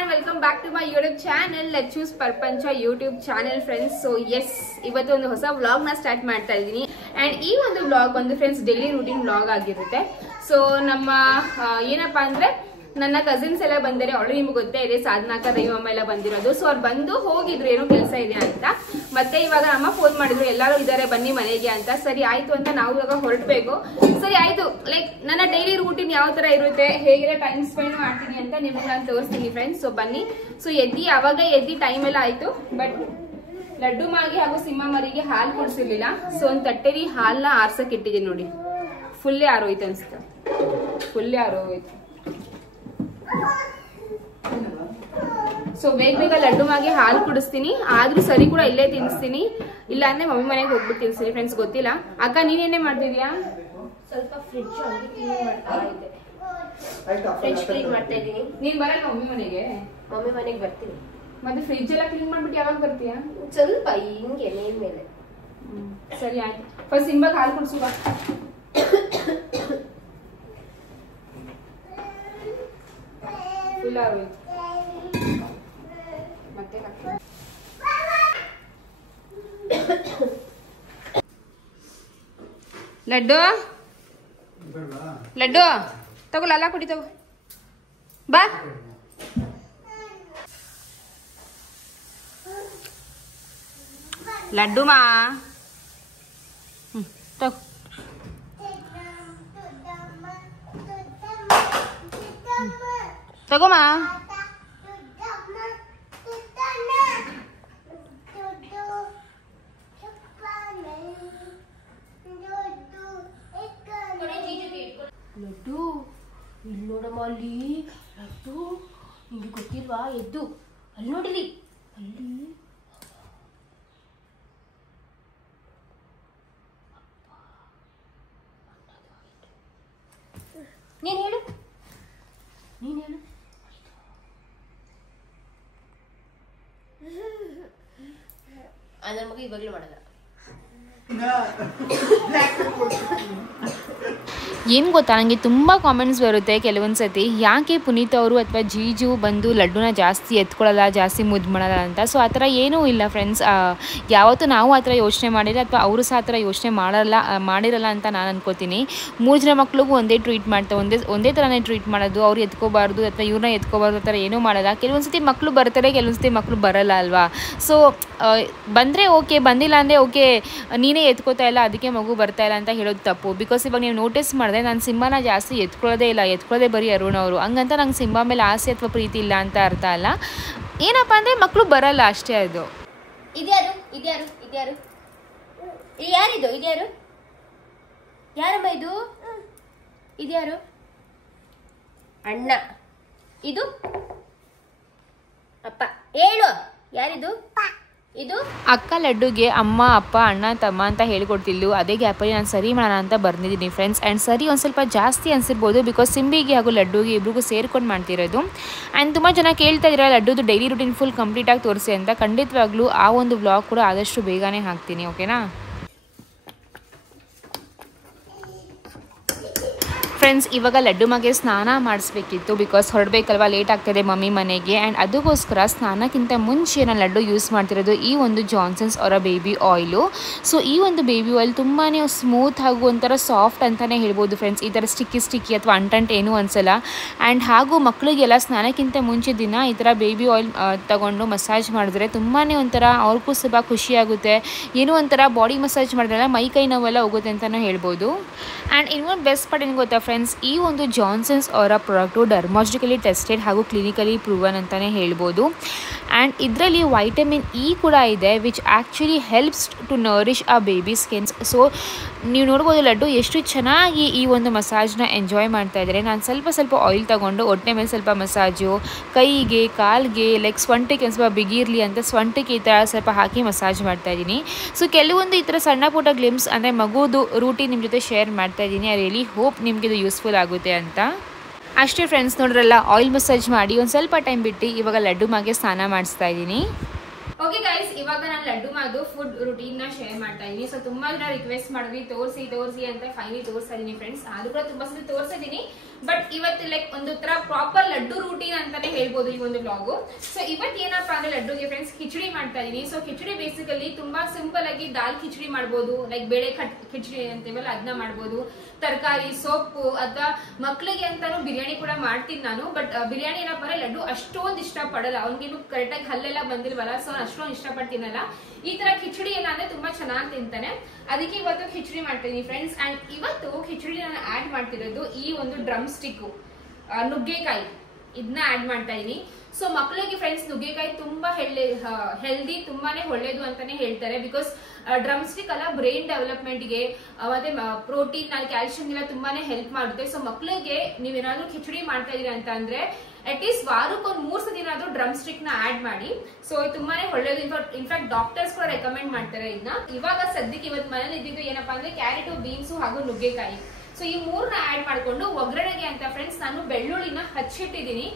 and welcome back to my YouTube channel Let's Choose Parpancha YouTube channel friends. So yes, ಇವತ್ತು ಒಂದು ಹೊಸ vlog ನ start ಮಾಡ್ತಾ ಇದ್ದೀನಿ and ಈ ಒಂದು ವ್ಲಾಗ್ ಬಂದು ಫ್ರೆಂಡ್ಸ್ ಡೈಲಿ ರೂಟೀನ್ ವ್ಲಾಗ್ ಆಗಿರುತ್ತೆ. ಸೊ ನಮ್ಮ ಏನಪ್ಪಾ ಅಂದ್ರೆ ನನ್ನ ಕಸಿನ್ಸ್ ಎಲ್ಲ ಬಂದರೆ ಆಲ್ರೆಡಿ ನಿಮ್ಗೆ ಗೊತ್ತೇ ಇದೆ, ಸಾಧನಾಕ ರೈಮಮ್ಮ ಎಲ್ಲ ಬಂದಿರೋದು. ಸೊ ಅವ್ರು ಬಂದು ಹೋಗಿದ್ರು, ಏನೋ ಕೆಲಸ ಇದೆ ಅಂತ. ಮತ್ತೆ ಇವಾಗ ಅಮ್ಮ ಫೋನ್ ಮಾಡಿದ್ರು, ಎಲ್ಲರೂ ಇದಾರೆ ಬನ್ನಿ ಮನೆಗೆ ಅಂತ. ಸರಿ ಆಯ್ತು ಅಂತ ನಾವು ಇವಾಗ ಹೊರಡ್ಬೇಕು. ಸರಿ ಆಯ್ತು, ಲೈಕ್ ನನ್ನ ಡೈಲಿ ರೂಟೀನ್ ಯಾವ ತರ ಇರುತ್ತೆ, ಹೇಗೆ ಟೈಮ್ ಸ್ಪೆಂಡ್ ಮಾಡ್ತೀನಿ ಅಂತ ನಿಮ್ಗೆ ನಾನು ತೋರಿಸ್ತೀನಿ ಫ್ರೆಂಡ್ಸ್. ಸೊ ಬನ್ನಿ. ಸೊ ಅವಾಗ ಎದ್ದಿ ಟೈಮ್ ಎಲ್ಲ ಆಯ್ತು, ಬಟ್ ಲಡ್ಡು ಮಾಗಿ ಹಾಗೂ ಸಿಂಹ ಮರಿಗೆ ಹಾಲು ಕುಡಿಸಿರ್ಲಿಲ್ಲ. ಸೊ ಒಂದು ತಟ್ಟೆಲಿ ಹಾಲನ್ನ ಆರ್ಸಕ್ ಇಟ್ಟಿದ್ದೀನಿ ನೋಡಿ, ಫುಲ್ಲೇ ಆರೋಯ್ತು ಅನ್ಸುತ್ತೆ, ಫುಲ್ಲೇ ಆರೋಯ್ತು. ಸೊ ಬೇಗ ಲಡ್ಡು ಮಾಗಿ ಹಾಲು ಕುಡಿಸ್ತೀನಿ, ಆದ್ರೂ ಸರಿ ಕೂಡ ಇಲ್ಲೇ ತಿನ್ನಿಸ್ತೀನಿ, ಇಲ್ಲ ಅಂದ್ರೆ ಮಮ್ಮಿ ಮನೆಗೆ ಹೋಗ್ಬಿಟ್ಟು ತಿನ್ಸ್ತೀನಿ ಫ್ರೆಂಡ್ಸ್. ಗೊತ್ತಿಲ್ಲ. ಅಕ್ಕ ನೀನೇನೇ ಮಾಡ್ತಿದ್ಯಾ? ಸ್ವಲ್ಪ ಫ್ರಿಡ್ಜ್ ಕ್ಲೀನ್ ಮಾಡ್ತಾ ಇದ್ದೀನಿ. ನೀನ್ ಬರಲ್ಲ ಮಮ್ಮಿ ಮನೆಗೆ? ಮಮ್ಮಿ ಮನೆಗೆ ಬರ್ತೀನಿ. ಮತ್ತೆ ಫ್ರಿಡ್ಜ್ ಎಲ್ಲ ಕ್ಲೀನ್ ಮಾಡ್ಬಿಟ್ಟು ಯಾವಾಗ ಬರ್ತೀಯಾ? ಸ್ವಲ್ಪ ಹಿಂಗೆ ಮೇಲೆ. ಸರಿ ಆಯ್ತು, ಫಸ್ಟ್ ಸಿಂಬಾಗ್ ಹಾಲು ಕುಡಿಸುವ. ಫುಲ್ ಆಗೋಯ್ತು ಮತ್ತೆ. ಲಡ್ಡು ಲಡ್ಡು ತಗೋ, ಲಾಲ ಕುಡಿ ತಗೋ, ಬಾ. ಲಡ್ಡು ಮಾ ತಗೋ. ತಗೋಮ್ಮ. ಲಡ್ಡು ಇಲ್ಲಿ ನೋಡಮ್ಮ, ಅಲ್ಲಿ ಲಡ್ಡು ನಿಮ್ಗೆ ಗೊತ್ತಿಲ್ವಾ? ಎದ್ದು ಅಲ್ಲಿ ನೋಡಿಲಿ, ಅಲ್ಲಿ ನೀನ್ ಹೇಳು, ನೀನ್ ಹೇಳು. ನನ್ನ ಮಗ ಇವಾಗಲೂ ಮಾಡಲ್ಲ. ಏನು ಗೊತ್ತಾ, ನನಗೆ ತುಂಬ ಕಾಮೆಂಟ್ಸ್ ಬರುತ್ತೆ ಕೆಲವೊಂದು ಸತಿ, ಯಾಕೆ ಪುನೀತ್ ಅವರು ಅಥವಾ ಜೀಜು ಬಂದು ಲಡ್ಡುನ ಜಾಸ್ತಿ ಎತ್ಕೊಳ್ಳಲ್ಲ, ಜಾಸ್ತಿ ಮುದ್ದು ಮಾಡಲ್ಲ ಅಂತ. ಸೊ ಆ ಥರ ಏನೂ ಇಲ್ಲ ಫ್ರೆಂಡ್ಸ್. ಯಾವತ್ತೂ ನಾವು ಆ ಥರ ಯೋಚನೆ ಮಾಡಿಲ್ಲ, ಅಥವಾ ಅವರು ಸಹ ಆ ಥರ ಯೋಚನೆ ಮಾಡಿರಲ್ಲ ಅಂತ ನಾನು ಅನ್ಕೋತೀನಿ. 3 ಜನ ಮಕ್ಳಿಗೂ ಒಂದೇ ಟ್ರೀಟ್ ಮಾಡ್ತಾರೆ, ಒಂದೇ ಥರನೇ ಟ್ರೀಟ್ ಮಾಡೋದು. ಅವ್ರು ಎತ್ಕೋಬಾರ್ದು ಅಥವಾ ಇವ್ರನ್ನ ಎತ್ಕೋಬಾರ್ದು ಆ ಥರ ಏನೂ ಮಾಡಲ್ಲ. ಕೆಲವೊಂದು ಸತಿ ಮಕ್ಕಳು ಬರ್ತಾರೆ, ಕೆಲವೊಂದು ಸತಿ ಮಕ್ಕಳು ಬರಲ್ಲ ಅಲ್ವಾ. ಸೊ ಬಂದರೆ ಓಕೆ, ಬಂದಿಲ್ಲ ಅಂದರೆ ಓಕೆ, ನೀನೇ ಎತ್ಕೋತಾ ಇಲ್ಲ ಅದಕ್ಕೆ ಮಗು ಬರ್ತಾ ಇಲ್ಲ ಅಂತ ಹೇಳೋದು ತಪ್ಪು. ಬಿಕಾಸ್ ಇವಾಗ ನೀವು ನೋಟಿಸ್ ಮಾಡಿದ್ರೆ ನಾನು ಸಿಂಹನ ಜಾಸ್ತಿ ಎತ್ಕೊಳ್ಳೋದೇ ಬರೀ ಅರುಣ್ ಅವರು. ಹಂಗಂತ ನಂಗೆ ಸಿಂಹ ಮೇಲೆ ಆಸೆ ಅಥವಾ ಪ್ರೀತಿ ಇಲ್ಲ ಅಂತ ಅರ್ಥ ಅಲ್ಲ. ಏನಪ್ಪ ಅಂದರೆ ಮಕ್ಕಳು ಬರಲ್ಲ ಅಷ್ಟೇ. ಅದು ಇದ್ಯಾರು ಯಾರಮ್ಮ ಇದು? ಇದ್ಯಾರು? ಅಣ್ಣ. ಇದು ಅಪ್ಪ. ಹೇಳು, ಯಾರಿದು? ಇದು ಅಕ್ಕ ಲಡ್ಡುಗೆ ಅಮ್ಮ, ಅಪ್ಪ, ಅಣ್ಣ, ತಮ್ಮ ಅಂತ ಹೇಳ್ಕೊಡ್ತಿದ್ಲು. ಅದೇ ಗ್ಯಾಪಲ್ಲಿ ನಾನು ಸರಿ ಮಾಡೋಣ ಅಂತ ಬಂದಿದ್ದೀನಿ ಫ್ರೆಂಡ್ಸ್. ಆ್ಯಂಡ್ ಸರಿ ಒಂದು ಸ್ವಲ್ಪ ಜಾಸ್ತಿ ಅನಿಸಿರ್ಬೋದು, ಬಿಕಾಸ್ ಸಿಂಬಿಗೆ ಹಾಗೂ ಲಡ್ಡುಗೆ ಇಬ್ರಿಗೂ ಸೇರ್ಕೊಂಡು ಮಾಡ್ತಿರೋದು. ಆ್ಯಂಡ್ ತುಂಬ ಜನ ಕೇಳ್ತಾ ಇದ್ದಾರೆ ಲಡ್ಡುದು ಡೈಲಿ ರೂಟೀನ್ ಫುಲ್ ಕಂಪ್ಲೀಟಾಗಿ ತೋರಿಸಿ ಅಂತ. ಖಂಡಿತವಾಗ್ಲೂ ಆ ಒಂದು ವ್ಲಾಗ್ ಕೂಡ ಆದಷ್ಟು ಬೇಗನೆ ಹಾಕ್ತೀನಿ, ಓಕೆನಾ ಫ್ರೆಂಡ್ಸ್. ಇವಾಗ ಲಡ್ಡು ಮಗೆ ಸ್ನಾನ ಮಾಡಿಸ್ಬೇಕಿತ್ತು, ಬಿಕಾಸ್ ಹೊರಡಬೇಕಲ್ವ, ಲೇಟ್ ಆಗ್ತಾಯಿದೆ ಮಮ್ಮಿ ಮನೆಗೆ. ಆ್ಯಂಡ್ ಅದಕ್ಕೋಸ್ಕರ ಸ್ನಾನಕ್ಕಿಂತ ಮುಂಚೆ ನಾನು ಲಡ್ಡು ಯೂಸ್ ಮಾಡ್ತಿರೋದು ಈ ಒಂದು ಜಾನ್ಸನ್ಸ್ ಅವರ ಬೇಬಿ ಆಯಿಲು. ಸೊ ಈ ಒಂದು ಬೇಬಿ ಆಯಿಲ್ ತುಂಬಾ ಸ್ಮೂತ್ ಹಾಗೂ ಒಂಥರ ಸಾಫ್ಟ್ ಅಂತಲೇ ಹೇಳ್ಬೋದು ಫ್ರೆಂಡ್ಸ್. ಈ ಥರ ಸ್ಟಿಕ್ಕಿ ಅಥವಾ ಅಂಟಂಟ್ ಏನೂ ಅನಿಸಲ್ಲ. ಆ್ಯಂಡ್ ಹಾಗೂ ಮಕ್ಕಳಿಗೆಲ್ಲ ಸ್ನಾನಕ್ಕಿಂತ ಮುಂಚೆ ದಿನ ಈ ಥರ ಬೇಬಿ ಆಯಿಲ್ ತಗೊಂಡು ಮಸಾಜ್ ಮಾಡಿದ್ರೆ ತುಂಬಾ ಒಂಥರ ಅವ್ರಿಗೂ ಸ್ವಲ್ಪ ಖುಷಿಯಾಗುತ್ತೆ. ಏನೋ ಒಂಥರ ಬಾಡಿ ಮಸಾಜ್ ಮಾಡಿದ್ರಲ್ಲ ಮೈ ಕೈ ನೋವೆಲ್ಲ ಹೋಗುತ್ತೆ ಅಂತಲೂ ಹೇಳ್ಬೋದು. ಆ್ಯಂಡ್ ಇನ್ನೊಂದು ಬೆಸ್ಟ್ ಪಾರ್ಟ್ ಏನು ಗೊತ್ತಾ ಫ್ರೆಂಡ್ಸ್, ಈ ಒಂದು ಜಾನ್ಸನ್ಸ್ ಅವರ ಪ್ರಾಡಕ್ಟು ಡರ್ಮಾಲಜಿಕಲಿ ಟೆಸ್ಟೆಡ್ ಹಾಗೂ ಕ್ಲಿನಿಕಲಿ ಪ್ರೂವನ್ ಅಂತಲೇ ಹೇಳ್ಬೋದು. ಆ್ಯಂಡ್ ಇದರಲ್ಲಿ ವೈಟಮಿನ್ ಇ ಕೂಡ ಇದೆ, which actually helps to nourish the baby skins. So ನೀವು ನೋಡ್ಬೋದು ಲಡ್ಡು ಎಷ್ಟು ಚೆನ್ನಾಗಿ ಈ ಒಂದು ಮಸಾಜ್ನ ಎಂಜಾಯ್ ಮಾಡ್ತಾ ಇದ್ದಾರೆ. ನಾನು ಸ್ವಲ್ಪ ಆಯಿಲ್ ತೊಗೊಂಡು ಹೊಟ್ಟೆ ಮೇಲೆ ಸ್ವಲ್ಪ ಮಸಾಜು, ಕೈಗೆ, ಕಾಲಿಗೆ, ಲೈಕ್ ಸೊಂಟಕ್ಕೆ ಒಂದು ಸ್ವಲ್ಪ ಬಿಗಿರಲಿ ಅಂತ ಸೊಂಟಕ್ಕೆ ಈ ಥರ ಸ್ವಲ್ಪ ಹಾಕಿ ಮಸಾಜ್ ಮಾಡ್ತಾಯಿದ್ದೀನಿ. ಸೊ ಕೆಲವೊಂದು ಈ ಥರ ಸಣ್ಣ ಪುಟ್ಟ ಗ್ಲಿಮ್ಸ್ ಅಂದರೆ ಮಗುದು ರೂಟೀನ್ ನಿಮ್ಮ ಜೊತೆ ಶೇರ್ ಮಾಡ್ತಾಯಿದ್ದೀನಿ. ಐ ರಿಯಲಿ ಹೋಪ್ ನಿಮಗೆ ಇದು ಯೂಸ್ಫುಲ್ ಆಗುತ್ತೆ ಅಂತ. ಅಷ್ಟೇ ಫ್ರೆಂಡ್ಸ್, ನೋಡ್ರಲ್ಲ ಆಯಿಲ್ ಮಸಾಜ್ ಮಾಡಿ ಒಂದು ಸ್ವಲ್ಪ ಟೈಮ್ ಬಿಟ್ಟು ಇವಾಗ ಲಡ್ಡು ಮಾಗೆ ಸ್ನಾನ ಮಾಡಿಸ್ತಾ ಇದ್ದೀನಿ. ಓಕೆ ಗೈಸ್, ಇವಾಗ ನಾನು ಲಡ್ಡು ಮಾದು ಫುಡ್ ರೂಟೀನ್ ನ ಶೇರ್ ಮಾಡ್ತಾ ಇದೀನಿ. ಸೊ ತುಂಬಾ ಜನ ರಿಕ್ವೆಸ್ಟ್ ಮಾಡಿದ್ವಿ ತೋರಿಸಿ ಅಂತ ಫೈನಲಿ ತೋರಿಸ್ತಾ ಇದೀನಿ ಫ್ರೆಂಡ್ಸ್. ಆದ್ರೂ ಕೂಡ ತುಂಬಾ ಸಲ ತೋರಿಸಿದೀನಿ, ಬಟ್ ಇವತ್ತು ಲೈಕ್ ಒಂದು ತರ ಪ್ರಾಪರ್ ಲಡ್ಡು ರೂಟೀನ್ ಅಂತಾನೆ ಹೇಳ್ಬೋದು ಈ ಒಂದು ಬ್ಲಾಗು. ಸೊ ಇವತ್ತು ಏನಪ್ಪಾ ಅಂದ್ರೆ ಲಡ್ಡುಗೆ ಫ್ರೆಂಡ್ಸ್ ಕಿಚಡಿ ಮಾಡ್ತಾ ಇದೀನಿ. ಸೊ ಕಿಚಡಿ ಬೇಸಿಕಲಿ ತುಂಬಾ ಸಿಂಪಲ್ ಆಗಿ ದಾಲ್ ಕಿಚಡಿ ಮಾಡ್ಬೋದು, ಲೈಕ್ ಬೇಳೆ ಕಿಚಡಿ ಅಂತೀವಲ್ಲ ಅದನ್ನ ಮಾಡ್ಬೋದು, ತರಕಾರಿ ಸೊಪ್ಪು ಅಥವಾ ಮಕ್ಳಿಗೆ ಅಂತಾನು ಬಿರಿಯಾನಿ ಕೂಡ ಮಾಡ್ತೀನಿ ನಾನು. ಬಟ್ ಬಿರಿಯಾನಿ ಏನಪ್ಪಾ ಅಂದ್ರೆ ಲಡ್ಡು ಅಷ್ಟೊಂದು ಇಷ್ಟ ಪಡಲ್ಲ, ಅವ್ನಿಗೇನು ಕರೆಕ್ಟಾಗಿ ಹಲ್ಲೆಲ್ಲ ಬಂದಿಲ್ವಲ್ಲ, ಸೊ ಅಷ್ಟೊಂದು ಇಷ್ಟಪಡ್ತೀನಲ್ಲ. ಈ ತರ ಕಿಚಡಿ ಏನಂದ್ರೆ ತುಂಬಾ ಚೆನ್ನಾಗಿ ತಿಂತಾನೆ, ಅದಕ್ಕೆ ಇವತ್ತು ಕಿಚಡಿ ಮಾಡ್ತೀನಿ ಫ್ರೆಂಡ್ಸ್. ಅಂಡ್ ಇವತ್ತು ಕಿಚಡಿ ನಾನು ಆಡ್ ಮಾಡ್ತಿರೋದು ಈ ಒಂದು ಡ್ರಮ್ ಸ್ಟಿಕ್ ನುಗ್ಗೆಕಾಯಿ, ಇದನ್ನ ಆಡ್ ಮಾಡ್ತಾ ಇದೀನಿ. ಸೊ ಮಕ್ಕಳಿಗೆ ಫ್ರೆಂಡ್ಸ್ ನುಗ್ಗೆಕಾಯಿ ತುಂಬಾ ಹೆಲ್ದಿ, ತುಂಬಾನೇ ಒಳ್ಳೇದು ಅಂತಾನೆ ಹೇಳ್ತಾರೆ. ಬಿಕಾಸ್ ಡ್ರಮ್ ಸ್ಟಿಕ್ ಅಲ್ಲ ಬ್ರೈನ್ ಡೆವಲಪ್ಮೆಂಟ್ ಗೆ ಮತ್ತೆ ಪ್ರೋಟೀನ್ ಕ್ಯಾಲ್ಸಿಯಂ ಎಲ್ಲ ತುಂಬಾನೇ ಹೆಲ್ಪ್ ಮಾಡುತ್ತೆ. ಸೊ ಮಕ್ಕಳಿಗೆ ನೀವೇನಾದ್ರೂ ಕಿಚಡಿ ಮಾಡ್ತಾ ಇದೀರ ಅಂತ ಅಂದ್ರೆ ಅಟ್ಲೀಸ್ಟ್ ವಾರಕ್ಕೊಂದು 3 ಸತಿನಾದ್ರೂ ಡ್ರಮ್ ಸ್ಟಿಕ್ ನ ಆಡ್ ಮಾಡಿ. ಸೊ ತುಂಬಾನೇ ಒಳ್ಳೇದು, ಇನ್ಫ್ಯಾಕ್ಟ್ ಡಾಕ್ಟರ್ಸ್ ಕೂಡ ರೆಕಮೆಂಡ್ ಮಾಡ್ತಾರೆ ಇದನ್ನ. ಇವಾಗ ಸದ್ಯಕ್ಕೆ ಇವತ್ತು ಮನೇಲಿ ಇದ್ದಿದ್ದು ಏನಪ್ಪಾ ಅಂದ್ರೆ ಕ್ಯಾರೆಟ್, ಬೀನ್ಸ್ ಹಾಗೂ ನುಗ್ಗೆಕಾಯಿ. ಸೊ ಈ 3ನ ಆಡ್ ಮಾಡ್ಕೊಂಡು ಒಗ್ಗರಣೆಗೆ ಅಂತ ಫ್ರೆಂಡ್ಸ್ ನಾನು ಬೆಳ್ಳುಳ್ಳಿನ ಹಚ್ಚಿಟ್ಟಿದ್ದೀನಿ.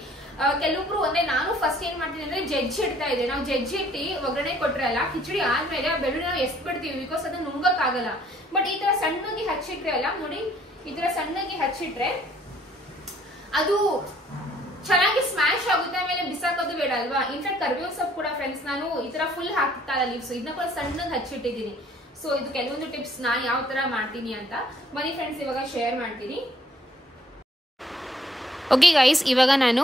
ಕೆಲವೊಬ್ರು ಒಂದೇ, ನಾನು ಫಸ್ಟ್ ಏನ್ ಮಾಡ್ತೀನಿ ಅಂದ್ರೆ ಜಜ್ಜಿ ಇಡ್ತಾ ಇದೆ. ನಾವು ಜಜ್ಜಿ ಇಟ್ಟಿ ಒಗ್ಗರಣೆ ಕೊಟ್ರೆ ಅಲ್ಲ, ಕಿಚಡಿ ಆದ್ಮೇಲೆ ಬೆಳ್ಳುಳ್ಳಿ ನಾವು ಎಷ್ಟ್ ಬಿಡ್ತೀವಿ ಬಿಕಾಸ್ ಅದು ನುಂಗಕ್ ಆಗಲ್ಲ. ಬಟ್ ಈ ತರ ಸಣ್ಣಗೆ ಹಚ್ಚಿಟ್ರೆ ಅಲ್ಲ, ನೋಡಿ ಈ ತರ ಸಣ್ಣಗೆ ಹಚ್ಚಿಟ್ರೆ ಅದು ಚೆನ್ನಾಗಿ ಸ್ಮ್ಯಾಶ್ ಆಗುತ್ತೆ, ಆಮೇಲೆ ಬಿಸಾಕೋದು ಬೇಡ ಅಲ್ವಾ. ಇನ್ಫ್ಯಾಕ್ಟ್ ಕರಿಬೇವು ಸೊಪ್ಪು ಕೂಡ ಫ್ರೆಂಡ್ಸ್ ನಾನು ಈ ತರ ಫುಲ್ ಹಾಕ್ತಾ ಇಲ್ಲ ಲೀವ್ಸ್, ಇದನ್ನ ಕೂಡ ಸಣ್ಣಗೆ ಹಚ್ಚಿಟ್ಟಿದ್ದೀನಿ. ಸೊ ಇದು ಕೆಲವೊಂದು ಟಿಪ್ಸ್ ನಾನು ಯಾವ ತರ ಮಾಡ್ತೀನಿ ಅಂತ ಬನ್ನಿ ಫ್ರೆಂಡ್ಸ್ ಇವಾಗ ಶೇರ್ ಮಾಡ್ತೀನಿ. ಓಕೆ ಗೈಸ್, ಇವಾಗ ನಾನು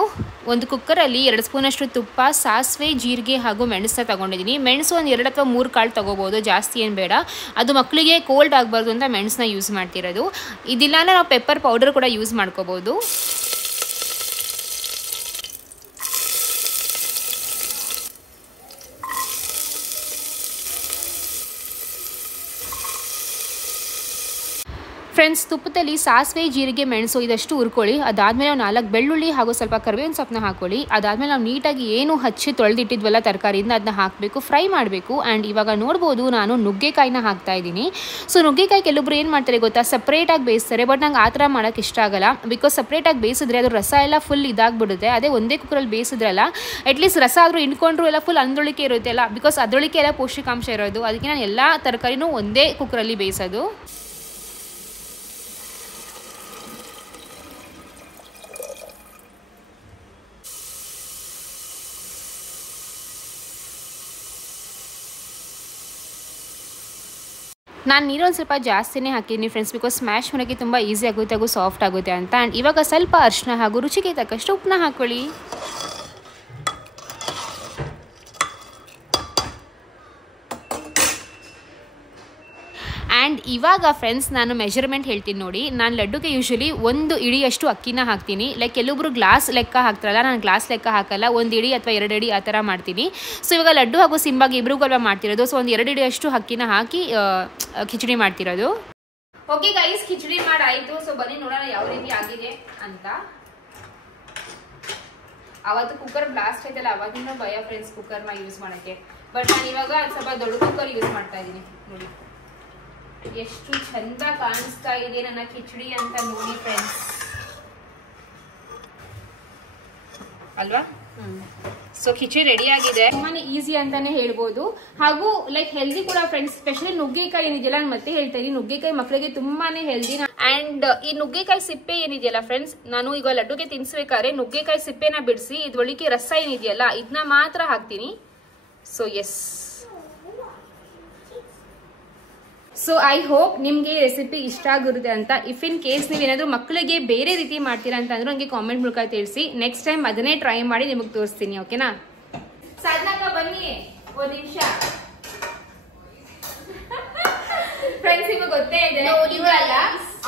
ಒಂದು ಕುಕ್ಕರಲ್ಲಿ 2 ಸ್ಪೂನಷ್ಟು ತುಪ್ಪ, ಸಾಸಿವೆ, ಜೀರಿಗೆ ಹಾಗೂ ಮೆಣಸನ್ನ ತಗೊಂಡಿದ್ದೀನಿ. ಮೆಣಸು ಒಂದು 2 ಅಥವಾ 3 ಕಾಳು ತಗೋಬೋದು, ಜಾಸ್ತಿ ಏನು ಬೇಡ. ಅದು ಮಕ್ಕಳಿಗೆ ಕೋಲ್ಡ್ ಆಗಬಾರ್ದು ಅಂತ ಮೆಣಸನ್ನ ಯೂಸ್ ಮಾಡ್ತಿರೋದು. ಇದಿಲ್ಲ ಅಂದರೆ ನಾವು ಪೆಪ್ಪರ್ ಪೌಡರ್ ಕೂಡ ಯೂಸ್ ಮಾಡ್ಕೋಬೋದು. ಫ್ರೆಂಡ್ಸ್, ತುಪ್ಪದಲ್ಲಿ ಸಾಸಿವೆ, ಜೀರಿಗೆ, ಮೆಣಸು ಇದಷ್ಟು ಹುರ್ಕೊಳ್ಳಿ. ಅದಾದಮೇಲೆ ನಾವು 4 ಬೆಳ್ಳುಳ್ಳಿ ಹಾಗೂ ಸ್ವಲ್ಪ ಕರಿಬೇವಿನ ಸೊಪ್ಪನ್ನ ಹಾಕೊಳ್ಳಿ. ಅದಾದಮೇಲೆ ನಾವು ನೀಟಾಗಿ ಏನು ಹಚ್ಚಿ ತೊಳೆದಿಟ್ಟಿದ್ವಲ್ಲ ತರಕಾರಿಯಿಂದ ಅದನ್ನ ಹಾಕಬೇಕು, ಫ್ರೈ ಮಾಡಬೇಕು. ಆ್ಯಂಡ್ ಇವಾಗ ನೋಡ್ಬೋದು ನಾನು ನುಗ್ಗೆಕಾಯಿನ ಹಾಕ್ತಾ ಇದ್ದೀನಿ. ಸೊ ನುಗ್ಗೆಕಾಯಿ ಕೆಲವೊಬ್ರು ಏನು ಮಾಡ್ತಾರೆ ಗೊತ್ತಾ, ಸಪ್ರೇಟಾಗಿ ಬೇಯಿಸ್ತಾರೆ. ಬಟ್ ನಂಗೆ ಆ ಥರ ಮಾಡೋಕ್ಕೆ ಇಷ್ಟ ಆಗಲ್ಲ. ಬಿಕಾಸ್ ಸಪ್ರೇಟಾಗಿ ಬೇಯಿಸಿದ್ರೆ ಅದು ರಸ ಎಲ್ಲ ಫುಲ್ ಇದಾಗ್ಬಿಡುತ್ತೆ. ಅದೇ ಒಂದೇ ಕುಕ್ಕರಲ್ಲಿ ಬೇಯಿಸಿದ್ರಲ್ಲ ಅಟ್ಲೀಸ್ಟ್ ರಸ ಆದರೂ ಇಂಡ್ಕೊಂಡ್ರು ಎಲ್ಲ ಫುಲ್ ಅಂದ್ರೊಳಿಕೆ ಇರುತ್ತೆ ಅಲ್ಲ, ಬಿಕಾಸ್ ಅದರೊಳಿಕೆ ಎಲ್ಲ ಪೌಷ್ಟಿಕಾಂಶ ಇರೋದು. ಅದಕ್ಕೆ ನಾನು ಎಲ್ಲ ತರಕಾರಿನೂ ಒಂದೇ ಕುಕ್ಕರಲ್ಲಿ ಬೇಯಿಸೋದು. ನಾನು ನೀರೊಂದು ಸ್ವಲ್ಪ ಜಾಸ್ತಿನೇ ಹಾಕಿದ್ದೀನಿ ಫ್ರೆಂಡ್ಸ್, ಬಿಕಾಸ್ ಸ್ಮ್ಯಾಶ್ ಮಾಡೋಕ್ಕೆ ತುಂಬ ಈಸಿ ಆಗುತ್ತೆ ಹಾಗೂ ಸಾಫ್ಟ್ ಆಗುತ್ತೆ ಅಂತ. ಆ್ಯಂಡ್ ಇವಾಗ ಸ್ವಲ್ಪ ಅರಿಶಿನ ಹಾಗೂ ರುಚಿಗೆ ತಕ್ಕಷ್ಟು ಉಪ್ಪನ್ನ ಹಾಕ್ಕೊಳ್ಳಿ. ಆ್ಯಂಡ್ ಇವಾಗ ಫ್ರೆಂಡ್ಸ್ ನಾನು ಮೆಜರ್ಮೆಂಟ್ ಹೇಳ್ತೀನಿ ನೋಡಿ. ನಾನು ಲಡ್ಡುಗೆ ಯೂಶ್ವಲಿ 1 ಇಡಿಯಷ್ಟು ಅಕ್ಕಿನ ಹಾಕ್ತೀನಿ. ಲೈಕ್ ಕೆಲವೊಬ್ರು ಗ್ಲಾಸ್ ಲೆಕ್ಕ ಹಾಕ್ತಾರಲ್ಲ, ನಾನು ಗ್ಲಾಸ್ ಲೆಕ್ಕ ಹಾಕಲ್ಲ, 1 ಇಡಿ ಅಥವಾ 2 ಇಡಿ ಆ ಥರ ಮಾಡ್ತೀನಿ. ಸೊ ಇವಾಗ ಲಡ್ಡು ಹಾಗೂ ಸಿಂಬಾಗೆ ಇಬ್ರಿಗೂ ಅಲ್ವಾ ಮಾಡ್ತಿರೋದು. ಸೊ 1 2 ಇಡಿಯಷ್ಟು ಅಕ್ಕಿನ ಹಾಕಿ ಕಿಚಡಿ ಮಾಡ್ತಿರೋದು. ಓಕೆ ಗೈಸ್, ಕಿಚಡಿ ಮಾಡಾಯ್ತು. ಸೊ ಬನ್ನಿ ನೋಡೋಣ ಯಾವ ರೀತಿ ಆಗಿದೆ ಅಂತ. ಅವತ್ತು ಕುಕ್ಕರ್ ಬ್ಲಾಸ್ಟ್ ಆಯ್ತಲ್ಲ, ಅವಾಗಿಂದ ಭಯ ಫ್ರೆಂಡ್ಸ್ ಕುಕ್ಕರ್ನ ಯೂಸ್ ಮಾಡೋಕ್ಕೆ. ಬಟ್ ನಾನು ಇವಾಗ ಸ್ವಲ್ಪ ದೊಡ್ಡ ಕುಕ್ಕರ್ ಯೂಸ್ ಮಾಡ್ತಾ ಇದ್ದೀನಿ. ನೋಡಿ ಎಷ್ಟು ಚಂದ ಕಾಣಿಸ್ತಾ ಇದೆ ನನ್ನ ಕಿಚಡಿ ಅಂತ ನೋಡಿ ಫ್ರೆಂಡ್ಸ್, ಅಲ್ವಾ? ಸೊ ಕಿಚಡಿ ರೆಡಿ ಆಗಿದೆ. ತುಂಬಾನೇ ಈಸಿ ಅಂತಾನೆ ಹೇಳ್ಬೋದು, ಹಾಗೂ ಲೈಕ್ ಹೆಲ್ದಿ ಕೂಡ ಫ್ರೆಂಡ್ಸ್. ಸ್ಪೆಷಲಿ ನುಗ್ಗೆಕಾಯಿ ಏನಿದೆಯಲ್ಲ, ನಾನು ಮತ್ತೆ ಹೇಳ್ತಾ ಇದೀನಿ, ನುಗ್ಗೆಕಾಯಿ ಮಕ್ಕಳಿಗೆ ತುಂಬಾನೇ ಹೆಲ್ದಿ. ಅಂಡ್ ಈ ನುಗ್ಗೆಕಾಯಿ ಸಿಪ್ಪೆ ಏನಿದೆಯಲ್ಲ ಫ್ರೆಂಡ್ಸ್, ನಾನು ಈಗ ಲಡ್ಡುಗೆ ತಿನ್ಸ್ಬೇಕಾದ್ರೆ ನುಗ್ಗೆಕಾಯಿ ಸಿಪ್ಪೆನ ಬಿಡಿಸಿ ಇದ್ರೊಳಗೆ ರಸ ಏನಿದೆಯಲ್ಲ ಇದನ್ನ ಮಾತ್ರ ಹಾಕ್ತೀನಿ. So yes, so I hope ನಿಮ್ಗೆ ರೆಸಿಪಿ ಇಷ್ಟ ಆಗಿರುತ್ತೆ ಅಂತ. ಇಫ್ ಇನ್ ಕೇಸ್ ನೀವೇನಾದ್ರೂ ಮಕ್ಕಳಿಗೆ ಬೇರೆ ರೀತಿ ಮಾಡ್ತೀರಾ ಅಂತ ಅಂದ್ರೆ ನನಗೆ ಕಾಮೆಂಟ್ ಮೂಲಕ ತಿಳಿಸಿ. ನೆಕ್ಸ್ಟ್ ಟೈಮ್ ಅದನ್ನೇ ಟ್ರೈ ಮಾಡಿ ನಿಮಗೆ ತೋರಿಸ್ತೀನಿ. ಓಕೆನಾ? ಸಾಧನಕ್ಕ ಬನ್ನಿ ಒಂದ್ ನಿಮಿಷ ಫ್ರೆಂಡ್ಸ್. ಇವಾಗ ಗೊತ್ತೇ ಇದೆ ಇವರಲ್ಲ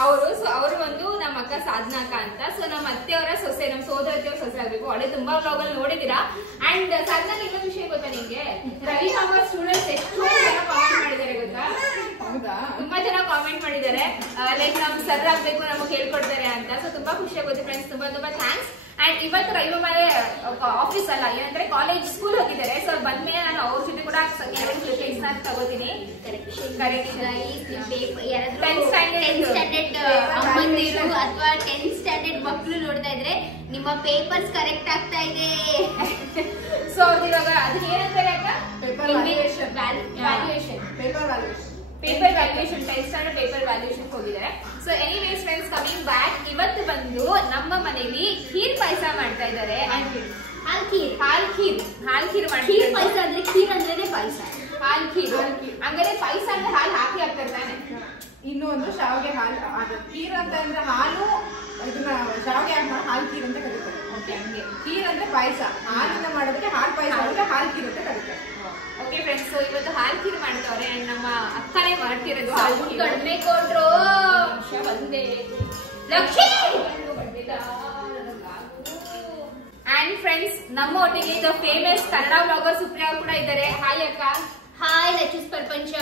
ಅವರು. ಸೊ ಅವರು ಒಂದು ನಮ್ಮ ಅಕ್ಕ ಸಾಧನಕ್ಕ ಅಂತ. ಸೊ ನಮ್ಮ ಅತ್ತೆಯವರ ಸೊಸೆ, ನಮ್ಮ ಸೋದರತೆಯವ್ರ ಸೊಸೆ ಆಗ್ಬೇಕು. ಅವಳೆ ತುಂಬಾ ಬ್ಲಾಗ್ ಅಲ್ಲಿ ನೋಡಿದೀರಾ. ಅಂಡ್ ಸಾಧನಕ್ಕ ಇನ್ನೊಂದು ವಿಷಯ ಗೊತ್ತಾ ನಿಮ್ಗೆ, ರವಿ ಕಾಮರ್ಸ್ ಸ್ಟೂಡೆಂಟ್ಸ್ ಎಷ್ಟು ಜನ ಕಾಮೆಂಟ್ ಮಾಡಿದ್ದಾರೆ ಗೊತ್ತಾ? ತುಂಬಾ ಜನ ಕಾಮೆಂಟ್ ಮಾಡಿದ್ದಾರೆ ಲೈಕ್ ನಮ್ ಸರ್ ಆಗ್ಬೇಕು, ನಮಗೆ ಹೇಳ್ಕೊಡ್ತಾರೆ ಅಂತ. ಸೊ ತುಂಬಾ ಖುಷಿ ಆಗುತ್ತೆ ಫ್ರೆಂಡ್ಸ್, ತುಂಬಾ ತುಂಬಾ ಥ್ಯಾಂಕ್ಸ್. ಅಂಡ್ ಇವತ್ತು ರೈವ ಮೇಲೆ ಆಫೀಸ್ ಅಲ್ಲ, ಏನಂದ್ರೆ ಕಾಲೇಜ್ ಸ್ಕೂಲ್ ಹೋಗಿದ್ದಾರೆ. ಸೊ ಬಂದ್ಮೇಲೆ ನಾನು ಅವ್ರ ಜೊತೆ ಕೂಡ ಕ್ಲಿಪಿಂಗ್ಸ್ ನ ತಗೋತೀನಿ. ಅಮ್ಮಂದಿರು ಅಥವಾ 10th ಸ್ಟ್ಯಾಂಡರ್ಡ್ ಮಕ್ಕಳು ನೋಡ್ತಾ ಇದ್ರೆ ನಿಮ್ಮ ಪೇಪರ್ಸ್ ಕರೆಕ್ಟ್ ಆಗ್ತಾ ಇದೆ. ಸೊ ಅವ್ರದ್ದು ಇವಾಗ ಅದಕ್ಕೆ ಏನಂತಾರೆ ಅಕ್ಕ? ವ್ಯಾಲ್ಯೂಯೇಷನ್. ಪೇಪರ್ ವ್ಯಾಲ್ಯೂಯೇಷನ್ ಟೆಸ್ಟ್ ಅಂದ್ರೆ ಪೇಪರ್ ವ್ಯಾಲ್ಯೂಯೇಷನ್ ಹೋಗಿದ್ದಾರೆ. So anyways friends, coming back, ಇವತ್ತು ಬಂದು ನಮ್ಮ ಮನೇಲಿ ಖೀರ್ ಪಾಯಸ ಮಾಡ್ತಾ ಇದ್ದಾರೆ. ಹಾಲ್ ಖೀರ್ ಖೀರ್ ಪಾಯಸ ಅಂದ್ರೆ ಖೀರ್ ಅಂದ್ರೆ ಪಾಯಸ. ಹಾಲ್ ಖೀರ್ ಹಂಗಾರೆ ಪಾಯಸ ಅಂದ್ರೆ ಹಾಲು ಹಾಕಿ ಹಾಕ್ತಾರೆ ತಾನೆ. ಇನ್ನು ಒಂದು ಶಾವಿಗೆ ಹಾಲು ಖೀರ್ ಅಂತ ಅಂದ್ರೆ ಹಾಲು, ಇದನ್ನ ಶಾವಿಗೆ ಹಾಲು ಖೀರ್ ಅಂತ ಕರೀತಾರೆ. ಓಕೆ, ಹಂಗೆ ಖೀರ್ ಅಂದ್ರೆ ಪಾಯಸ, ಹಾಲಿಂದ ಮಾಡೋದಕ್ಕೆ ಹಾಲು ಪಾಯಸ ಅಂದ್ರೆ ಹಾಲು ಖೀರ್ ಅಂತ ಕರೀತಾರೆ. ಓಕೆ ಫ್ರೆಂಡ್ಸ್, ಸೊ ಇವತ್ತು ಹಾಲ್ ಖೀರ್ ಮಾಡ್ತಾವ್ರೆ. ಅಂಡ್ ನಮ್ಮ ಅಕ್ಕನೇ ಮಾಡ್ತಿರೋದು. ಕಡಿಮೆ ಕೊಟ್ರು ಒಂದೇ ಲಕ್ಷ್ಮಿ. ಅಂಡ್ ಫ್ರೆಂಡ್ಸ್, ನಮ್ಮ ಒಟ್ಟಿಗೆ the famous Kannada blogger Supriya ಕೂಡ ಇದ್ದಾರೆ. ಹಾಯ್ ಅಕ್ಕ. ಹಾಯ್ ಲಚೂಸ್ ಪ್ರಪಂಚ.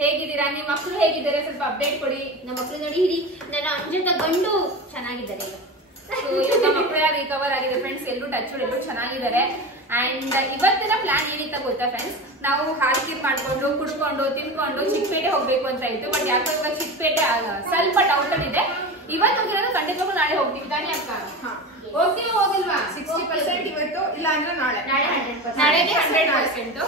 ಹೇಗಿದ್ದೀರಾ? ನಿಮ್ಮ ಮಕ್ಕಳು ಹೇಗಿದ್ದಾರೆ? ಸ್ವಲ್ಪ ಅಪ್ಡೇಟ್ ಕೊಡಿ. ನಮ್ಮ ಮಕ್ಕಳು ನೋಡಿ, ಹಿರಿ ನನ್ನ ಅಂಜದ ಗಂಡು ಚೆನ್ನಾಗಿದ್ದಾರೆ. ಈಗ ಮಕ್ಕಳೆಲ್ಲ ರಿಕವರ್ ಆಗಿದೆ ಫ್ರೆಂಡ್ಸ್. ಎಲ್ಲರೂ ಟಚ್ ಎಲ್ಲರೂ ಚೆನ್ನಾಗಿದ್ದಾರೆ. ಅಂಡ್ ಇವತ್ತಿನ ಪ್ಲಾನ್ ಏನಿತ್ತ ಗೊತ್ತಾ ಫ್ರೆಂಡ್ಸ್, ನಾವು ಹಾಲ್ ಖೀರ್ ಮಾಡ್ಕೊಂಡು ಕುಡ್ಕೊಂಡು ತಿನ್ಕೊಂಡು ಚಿಕ್ಕಪೇಟೆ ಹೋಗ್ಬೇಕು ಅಂತ ಇತ್ತು. ಬಟ್ ಯಾಕೋ ಇವಾಗ ಚಿಕ್ಕಪೇಟೆ ಸ್ವಲ್ಪ ಡೌಟ್ ಇದೆ. ಇವತ್ತು ಹೋಗಿರೋದು, ಖಂಡಿತವಾಗ್ಲೂ ನಾಳೆ ಹೋಗ್ತೀವಿ ತಾನೇ ಅಕ್ಕ? ಹೋಗ್ತೀವಿ ಹೋಗಿಲ್ವಾ? 60% ಇವತ್ತು, ಇಲ್ಲ ಅಂದ್ರೆ ನಾಳೆ. ನಾಳೆಗೆ 100%.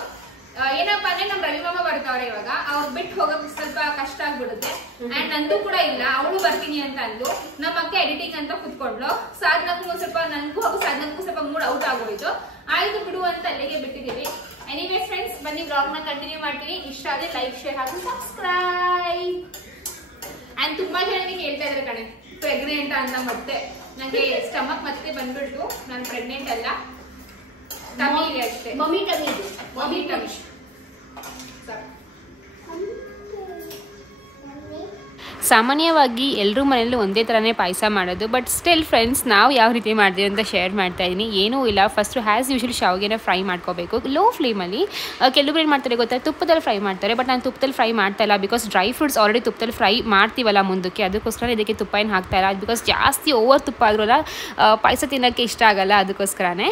ಏನಪ್ಪಾ ಅಂದ್ರೆ ನಮ್ ರವಿ ಮಾಮ ಬರ್ತಾವ್ರೆ ಇವಾಗ. ಅವ್ರು ಬಿಟ್ಟು ಹೋಗಕ್ ಸ್ವಲ್ಪ ಕಷ್ಟ ಆಗ್ಬಿಡುತ್ತೆ. ಅಂಡ್ ನಂದು ಕೂಡ ಇಲ್ಲ, ಅವಳು ಬರ್ತೀನಿ ಅಂತ ಅಂದು. ನಮ್ಮ ಅಕ್ಕ ಎಡಿಟಿಂಗ್ ಅಂತ ಕುತ್ಕೊಂಡ್ಲು. ಸಾಧನಕ್ಕೂ ಸ್ವಲ್ಪ, ನನ್ಗೂ ಹಾಗೂ ಸಾಧನಕ್ಕೂ ಸ್ವಲ್ಪ ಮೂಡ್ ಔಟ್ ಆಗೋಯ್ತು. ಆಯ್ತು ಬಿಡು ಅಂತ ಅಲ್ಲಿಗೆ ಬಿಟ್ಟಿದೀವಿ. ಎನಿವೇ ಫ್ರೆಂಡ್ಸ್, ಬನ್ನಿ ಬ್ಲಾಗ್ ನ ಕಂಟಿನ್ಯೂ ಮಾಡ್ತೀನಿ. ಇಷ್ಟ ಆದ್ರೆ ಲೈಕ್, ಶೇರ್ ಹಾಗೂ ಸಬ್ಸ್ಕ್ರೈಬ್. ಅಂಡ್ ತುಂಬಾ ಜನರಿಗೆ ಹೇಳ್ತಾ ಇದ್ರೆ ಕಣೆ ಪ್ರೆಗ್ನೆಂಟ್ ಅಂತ. ಮತ್ತೆ ನಂಗೆ ಸ್ಟಮಕ್ ಮತ್ತೆ ಬಂದ್ಬಿಟ್ಟು ನಾನು ಪ್ರೆಗ್ನೆಂಟ್ ಅಲ್ಲ, ಟಮಿ ಇದೆ ಅಷ್ಟೇ. Mummy tummy. ಸಾಮಾನ್ಯವಾಗಿ ಎಲ್ಲರೂ ಮನೆಯಲ್ಲೂ ಒಂದೇ ಥರನೇ ಪಾಯಸ ಮಾಡೋದು. ಬಟ್ ಸ್ಟಿಲ್ ಫ್ರೆಂಡ್ಸ್, ನಾವು ಯಾವ ರೀತಿ ಮಾಡ್ತೀವಿ ಅಂತ ಶೇರ್ ಮಾಡ್ತಾ ಇದ್ದೀನಿ. ಏನೂ ಇಲ್ಲ, ಫಸ್ಟು ಹ್ಯಾಸ್ ಯೂಶುವಲಿ ಶಾವಿಗೆನ ಫ್ರೈ ಮಾಡ್ಕೋಬೇಕು ಲೋ ಫ್ಲೇಮಲ್ಲಿ. ಕೆಲವರು ಏನು ಮಾಡ್ತಾರೆ ಗೊತ್ತಾ, ತುಪ್ಪದಲ್ಲಿ ಫ್ರೈ ಮಾಡ್ತಾರೆ. ಬಟ್ ನಾನು ತುಪ್ಪದಲ್ಲಿ ಫ್ರೈ ಮಾಡ್ತಾ ಇಲ್ಲ, ಬಿಕಾಸ್ ಡ್ರೈ ಫ್ರೂಟ್ಸ್ ಆಲ್ರೆಡಿ ತುಪ್ಪದಲ್ಲಿ ಫ್ರೈ ಮಾಡ್ತೀವಲ್ಲ ಮುಂದಕ್ಕೆ, ಅದಕ್ಕೋಸ್ಕರ ಇದಕ್ಕೆ ತುಪ್ಪ ಏನು ಹಾಕ್ತಾ ಇಲ್ಲ. ಬಿಕಾಸ್ ಜಾಸ್ತಿ ಓವರ್ ತುಪ್ಪ ಆದ್ರೂ ಅಲ್ಲ ಪಾಯಸ ತಿನ್ನೋಕ್ಕೆ ಇಷ್ಟ ಆಗಲ್ಲ, ಅದಕ್ಕೋಸ್ಕರನೇ.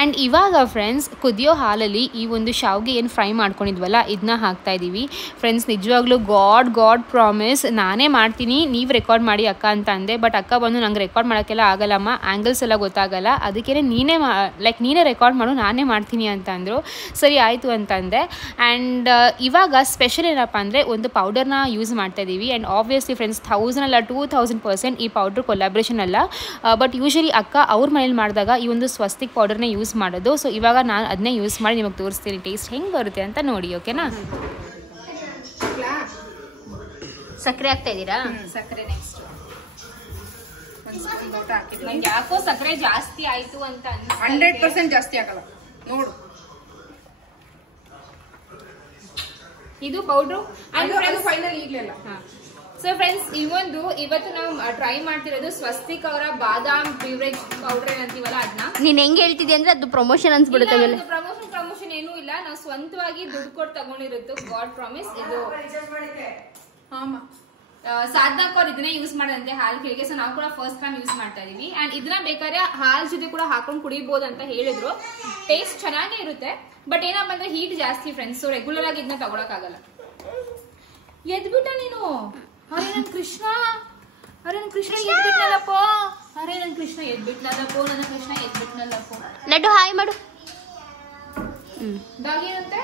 ಆ್ಯಂಡ್ ಇವಾಗ ಫ್ರೆಂಡ್ಸ್, ಕುದಿಯೋ ಹಾಲಲ್ಲಿ ಈ ಒಂದು ಶಾವಿಗೆ ಏನು ಫ್ರೈ ಮಾಡ್ಕೊಂಡಿದ್ವಲ್ಲ ಇದನ್ನ ಹಾಕ್ತಾ ಇದ್ದೀವಿ. ಫ್ರೆಂಡ್ಸ್, ನಿಜವಾಗ್ಲೂ ಗಾಡ್ ಪ್ರಾಮಿಸ್, ನಾನೇ ಮಾಡ್ತೀನಿ, ನೀವು ರೆಕಾರ್ಡ್ ಮಾಡಿ ಅಕ್ಕ ಅಂತ ಅಂದೆ. ಬಟ್ ಅಕ್ಕ ಬಂದು ನಂಗೆ ರೆಕಾರ್ಡ್ ಮಾಡೋಕ್ಕೆಲ್ಲ ಆಗಲ್ಲಮ್ಮ, ಆ್ಯಂಗಲ್ಸ್ ಎಲ್ಲ ಗೊತ್ತಾಗಲ್ಲ, ಅದಕ್ಕೇ ನೀನೇ ರೆಕಾರ್ಡ್ ಮಾಡು, ನಾನೇ ಮಾಡ್ತೀನಿ ಅಂತ ಅಂದರು. ಸರಿ ಆಯಿತು ಅಂತಂದೆ. ಆ್ಯಂಡ್ ಇವಾಗ ಸ್ಪೆಷಲ್ ಏನಪ್ಪ ಅಂದರೆ ಒಂದು ಪೌಡರ್ನ ಯೂಸ್ ಮಾಡ್ತಾ ಇದ್ದೀವಿ. ಆ್ಯಂಡ್ ಆಬ್ವಿಯಸ್ಲಿ ಫ್ರೆಂಡ್ಸ್, 1000 ಅಲ್ಲ 2000% ಈ ಪೌಡ್ರ್ ಕೊಲಾಬ್ರೇಷನ್ ಅಲ್ಲ. ಬಟ್ ಯೂಶಲಿ ಅಕ್ಕ ಅವ್ರ ಮನೇಲಿ ಮಾಡಿದಾಗ ಈ ಒಂದು ಸ್ವಸ್ತಿಕ್ ಪೌಡರ್ನ ಯೂಸ್ ಮಾಡೋದು. ಸೊ ಇವಾಗ ನಾನು ಅದನ್ನೇ ಯೂಸ್ ಮಾಡಿ ನಿಮಗೆ ತೋರಿಸ್ತೀನಿ ಟೇಸ್ಟ್ ಹೆಂಗೆ ಬರುತ್ತೆ ಅಂತ ನೋಡಿ. ಓಕೆನಾ? ಸಕ್ಕರೆ ಹಾಕ್ತಾ ಇದ್ದೀರಾ? ಸಕ್ಕರೆ ನೆಕ್ಸ್ಟ್ ನಂಗೆ ಯಾಕೋ ಸಕ್ಕರೆ ಜಾಸ್ತಿ ಆಯ್ತು ಅಂತ 100% ಜಾಸ್ತಿ ಆಗಲ್ಲ ನೋಡು. ಇದು ಪೌಡ್ರು ಫೈನಲ್ ಈಗಲೆಲ್ಲ. ಸೊ ಫ್ರೆಂಡ್ಸ್, ಇವತ್ತು ನಾವು ಟ್ರೈ ಮಾಡ್ತಿರೋದು ಸ್ವಸ್ತಿಕ್ ಅವರ ಬಾದಾಮ್ ಬ್ಯೂರೇಜ್ ಪೌಡರ್ ಅಂತೀವಲ್ಲ ಅದನ್ನ. ನೀನ್ ಹೆಂಗ್ ಹೇಳ್ತಿದ್ದೆ ಅಂದ್ರೆ ಅದು ಪ್ರಮೋಷನ್ ಅನ್ಸ್ಬಿಡುತ್ತೆ. ಪ್ರಮೋಷನ್ ಏನೂ ಇಲ್ಲ, ನಾವು ಸ್ವಂತವಾಗಿ ದುಡ್ಡು ಕೊಟ್ಟು ತಗೊಂಡಿರೋದು. God promise. ಇದು ಸಾಧನಕ್ಕೆ ಅವ್ರು ಇದನ್ನೇ ಯೂಸ್ ಮಾಡದಂತೆ ಹಾಲ್ ಖೀರ್ಗೆ. ಸೊ ನಾವು ಕೂಡ ಫಸ್ಟ್ ಟೈಮ್ ಯೂಸ್ ಮಾಡ್ತಾ ಇದೀವಿ. ಅಂಡ್ ಇದನ್ನ ಬೇಕಾದ್ರೆ ಹಾಲ್ ಜೊತೆ ಕೂಡ ಹಾಕೊಂಡು ಕುಡಿಬಹುದು ಅಂತ ಹೇಳಿದ್ರು. ಟೇಸ್ಟ್ ಚೆನ್ನಾಗೇ ಇರುತ್ತೆ. ಬಟ್ ಏನಪ್ಪಾ ಅಂದ್ರೆ ಹೀಟ್ ಜಾಸ್ತಿ ಫ್ರೆಂಡ್ಸ್. ಸೊ ರೆಗ್ಯುಲರ್ ಆಗಿ ಇದನ್ನ ತಗೊಳಕ್ ಆಗಲ್ಲ. ಎದ್ಬಿಟ್ಟ ನೀನು? ಅರೆ ನನ್ ಕೃಷ್ಣ ಎದ್ಬಿಟ್ನಲ್ಲಪ್ಪೋ. ನನ್ನ ಕೃಷ್ಣ ಎದ್ಬಿಟ್ನಲ್ಲಪ್ಪೋ. ಲಡ್ಡು ಹಾಯ್ ಮಾಡು. ಡಾಗ್ ಏನಂತೆ?